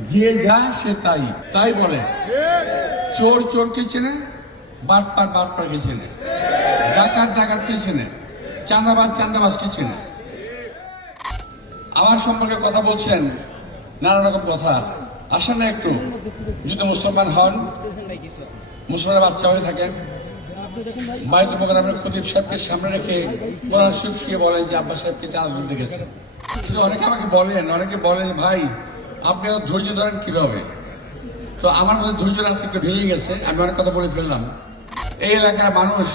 যে যা সে তাই। তাই বলে। চোর চোরকে চেনে, বাটপার বাটপারকে চেনে। ডাকাত ডাকাতকে চেনে। চাঁদাবাজ চাঁদাবাজকে চেনে। আমার সম্পর্কে কথা বলছেন নানা রকম কথা। আসেন না একটু। যদি মুসলমান হন, মুসলমানের বাচ্চা হয়ে থাকেন বাড়িতে প্রোগ্রামের খতিব সাহেবকে সামনে রেখে কোরআন শুয়ে বলেন যে আব্বাস সাহেবকে চাঁদ গেছে। অনেকে আমাকে বলেন, অনেকে বলেন, ভাই আপনি এত ধৈর্য ধরেন কীভাবে? তো আমার মধ্যে ধৈর্য আজকে একটু ভেঙে গেছে, আমি অনেক কথা বলে ফেললাম। এই এলাকার মানুষ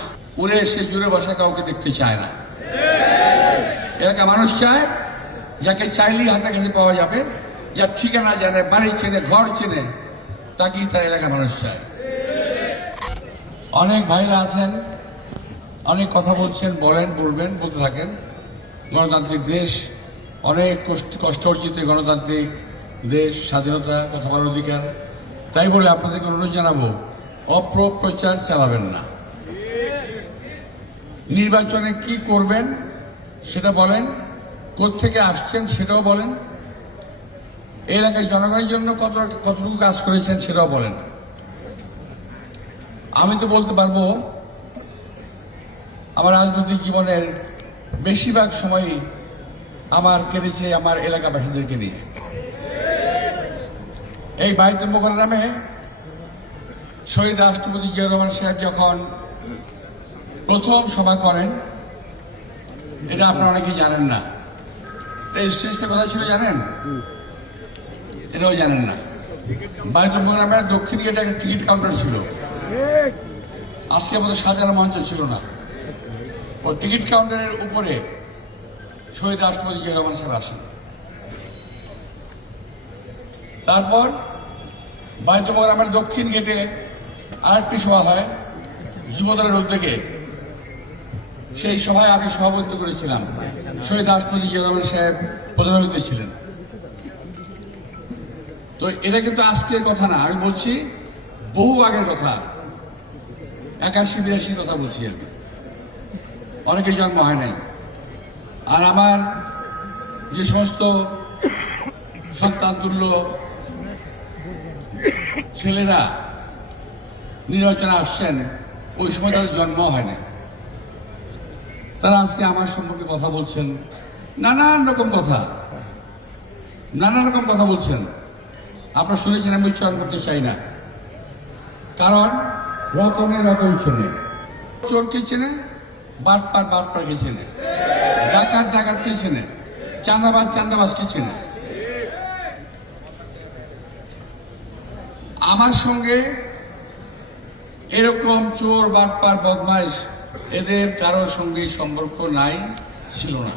উড়ে এসে জুড়ে বসা কাউকে দেখতে চায় না। এলাকার মানুষ চায়, যাকে চাইলেই হাতে কাছে পাওয়া যাবে যার ঠিকানা জানে, বাড়ি চেনে, ঘর চেনে, তাকেই তার এলাকার মানুষ চায়। অনেক ভাইরা আছেন, অনেক কথা বলছেন, বলেন, বলবেন, বলতে থাকেন। গণতান্ত্রিক দেশ, অনেক কষ্ট অর্জিত গণতান্ত্রিক দেশ, স্বাধীনতা, কথা বলার অধিকার। তাই বলে আপনাদেরকে অনুরোধ জানাব অপপ্রচার চালাবেন না। নির্বাচনে কি করবেন সেটা বলেন থেকে আসছেন সেটাও বলেন, এলাকায় জনগণের জন্য কত, কতটুকু কাজ করেছেন সেটাও বলেন। আমি তো বলতে পারব, আমার রাজনৈতিক জীবনের বেশিরভাগ সময়ই আমার কেটেছে আমার এলাকাবাসীদেরকে নিয়ে। এই বাইতুল মোকাররামে শহীদ রাষ্ট্রপতি জিয়া রহমান সাহেব যখন প্রথম সভা করেন, এটা আপনারা অনেকেই জানেন না। এই স্টেজটা কোথায় ছিল জানেন? এটাও জানেন না। বাইতুল মোকাররামের দক্ষিণ গেটে একটা টিকিট কাউন্টার ছিল। আজকে মতো সাজানো মঞ্চ ছিল না। ও টিকিট কাউন্টারের উপরে শহীদ রাষ্ট্রপতি জিয়া রহমান সাহেব আসেন। তারপর মোকাররামের দক্ষিণ গেটে আরেকটি সভা হয় যুবদলের উদ্যোগে। সেই সভায় আমি সভাপতিত্ব করেছিলাম। শহীদ রাষ্ট্রপতি জিয়া রহমান সাহেব প্রধান অতিথি ছিলেন। তো এটা কিন্তু আজকের কথা না, আমি বলছি বহু আগের কথা। একাশি, বিরাশির কথা বলছি আমি। অনেকের জন্ম হয় নাই। আর আমার যে সমস্ত সন্তান তুল্য ছেলেরা নির্বাচনে আসছেন, ওই সময় তাদের জন্ম হয় না তারা আজকে আমার সম্পর্কে কথা বলছেন। নানান রকম কথা। নানা রকম কথা বলছেন। আপনারা শুনেছেন, আমি উচ্চারণ করতে চাই না। কারণ, রতনে রতন চেনে। চোরকে চেনে, বাটপার বাটপারকে চেনে। ডাকাত ডাকাতকে চেনে। চাঁদাবাজ চাঁদাবাজকে চেনে। আমার সঙ্গে এরকম চোর, বাটপার, বদমাইশ এদের কারোর সঙ্গে সম্পর্ক নাই, ছিল না।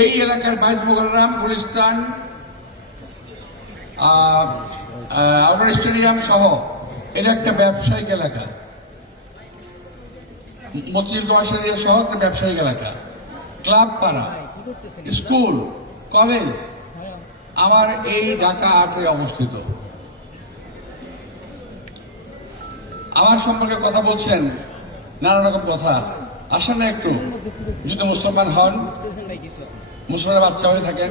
এই এলাকার বাইত মোগাল্লাম গুলিস্তান আউটার স্টেডিয়াম সহ এটা একটা ব্যবসায়িক এলাকা। মসজিদ গমাশারিয়া সহ একটা ব্যবসায়িক এলাকা। ক্লাব পাড়া, স্কুল, কলেজ, আমার এই ঢাকা আটে অবস্থিত। আমার সম্পর্কে কথা বলছেন নানা রকম কথা। আসেন না একটু। যদি মুসলমান হন, মুসলমানের বাচ্চা হয়ে থাকেন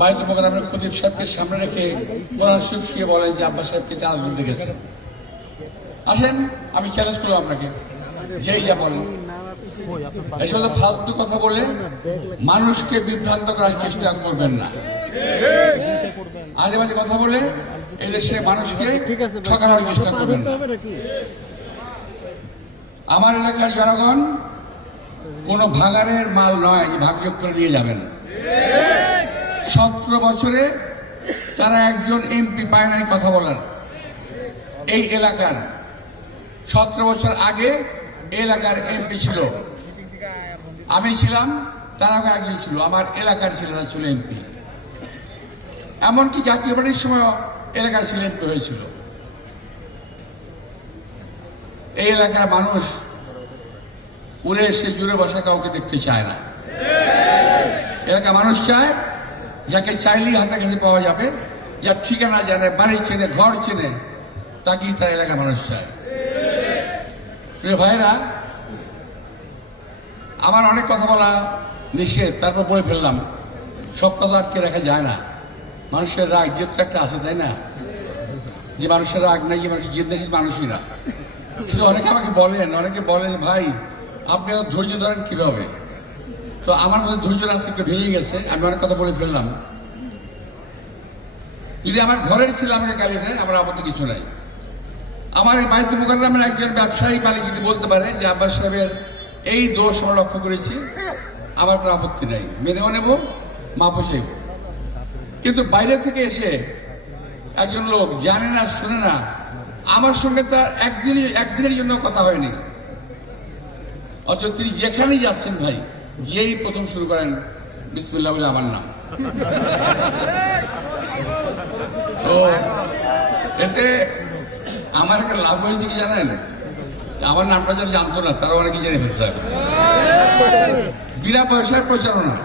বাড়িতে প্রোগ্রামের খতিব সাহেবকে সামনে রেখে কোরআন শরীফ শুয়ে বলেন যে আব্বাস সাহেবকে চাঁদ দিতে গেছে। আসেন, আমি চ্যালেঞ্জ করলাম আপনাকে। যেই যা বলেন। সমস্ত ফালতু কথা বলে মানুষকে বিভ্রান্ত করার চেষ্টা করবেন না। আজে বাজে কথা বলে এই দেশে মানুষকে ঠকানোর চেষ্টা করবেন আমার এলাকার জনগণ কোনো ভাগাড়ের মাল নয় যে ভাগযোগ করে নিয়ে যাবেন। সতেরো বছরে তারা একজন এমপি পায় নাই কথা বলার। এই এলাকার সতেরো বছর আগে এলাকার এমপি ছিল। আমি ছিলাম তারা একজন ছিল। আমার এলাকার ছেলেরা ছিল এমপি। এমনকি জাতীয় পার্টির সময় ছেলে এমপি হয়েছিল এই এলাকার মানুষ উড়ে এসে জুড়ে বসা কাউকে দেখতে চায় না। এলাকা মানুষ চায়, যাকে চাইলেই হাতে কাছে পাওয়া যাবে, যার ঠিকানা জানে, বাড়ি চেনে, ঘর চেনে, তাকেই তার এলাকার মানুষ চায়। প্রিয় ভাইরা আমার অনেক কথা বলা নিষেধ, তারপর বলে ফেললাম। সব কথা আটকে রাখা যায় না। মানুষের রাগ জেদ তো একটা আছে, তাই না? যে মানুষের রাগ নাই, যে মানুষের জেদ মানুষই না। শুধু অনেকে আমাকে বলেন, অনেকে বলেন, ভাই, আপনি ধৈর্য ধরেন কীভাবে? তো আমার মধ্যে ধৈর্য আজকে একটু ভেঙে গেছে। আমি অনেক কথা বলে ফেললাম। যদি আমার ঘরের ছেলে আমাকে গালি দেয় আমার আপত্তি কিছু নাই। আমার বাইতুল মুকাররমের একজন ব্যবসায়ী মালিক যদি বলতে পারে যে, আব্বাস সাহেবের এই দোষ আমরা লক্ষ্য করেছি, আমার কোনো আপত্তি নাই। মেনেও নেব, মাপও চাইব। কিন্তু বাইরে থেকে এসে একজন লোক জানে না, শুনে না, আমার সঙ্গে তার একদিনই একদিনের জন্য কথা হয়নি। অথচ তিনি যেখানেই যাচ্ছেন ভাই গিয়েই প্রথম শুরু করেন, বিসমুল্লাহ বলে আমার নাম। তো এতে আমার একটা লাভ হয়েছে কি জানেন? আমার নামটা যারা জানতো না তারা অনেকে জেনে ফেলছে বিনা পয়সার প্রচারণা।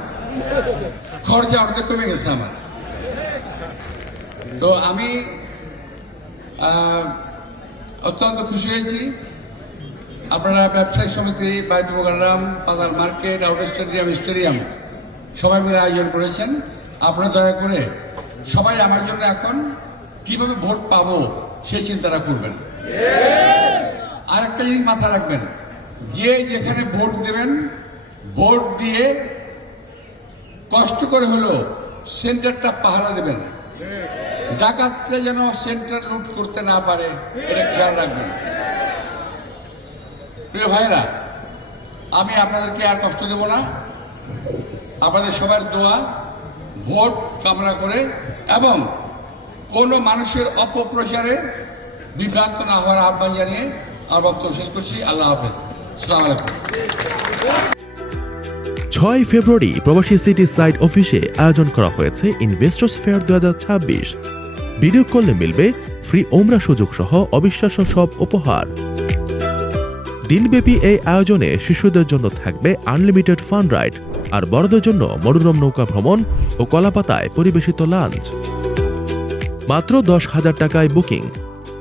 খরচা অর্ধেক কমে গেছে আমার। তো আমি অত্যন্ত খুশি হয়েছি। আপনারা ব্যবসায়িক সমিতি Baitul Mukarram Patal market out stadium stadium, সবাই মিলে আয়োজন করেছেন। আপনারা দয়া করে সবাই আমার জন্য এখন কীভাবে ভোট পাবো সেই চিন্তাটা করবেন। আর একটা জিনিস মাথায় রাখবেন, যে যেখানে ভোট দেবেন, ভোট দিয়ে কষ্ট করে হলেও সেন্টারটা পাহারা দেবেন। ডাকাতরা যেন সেন্টার লুট করতে না পারে, এটা খেয়াল রাখবেন। প্রিয় ভাইরা আমি আপনাদেরকে আর কষ্ট দেব না। আপনাদের সবার দোয়া, ভোট কামনা করে এবং কোনো মানুষের অপপ্রচারে বিভ্রান্ত না হওয়ার আহ্বান জানিয়ে আর বক্তব্য শেষ করছি। আল্লাহ হাফেজ। সালাম আলাইকুম। ছয় ফেব্রুয়ারি প্রবাসী সিটি সাইট অফিসে আয়োজন করা হয়েছে ইনভেস্টর্স ফেয়ার দু ভিডিও কলে মিলবে ফ্রি ওমরা সুযোগ সহ অবিশ্বাস্য সব উপহার। দিনব্যাপী এই আয়োজনে শিশুদের জন্য থাকবে আনলিমিটেড ফান রাইড আর বড়দের জন্য মনোরম নৌকা ভ্রমণ ও কলাপাতায় পরিবেশিত লাঞ্চ মাত্র দশ হাজার টাকায় বুকিং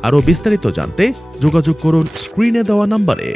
আরও বিস্তারিত জানতে যোগাযোগ করুন স্ক্রিনে দেওয়া নম্বরে।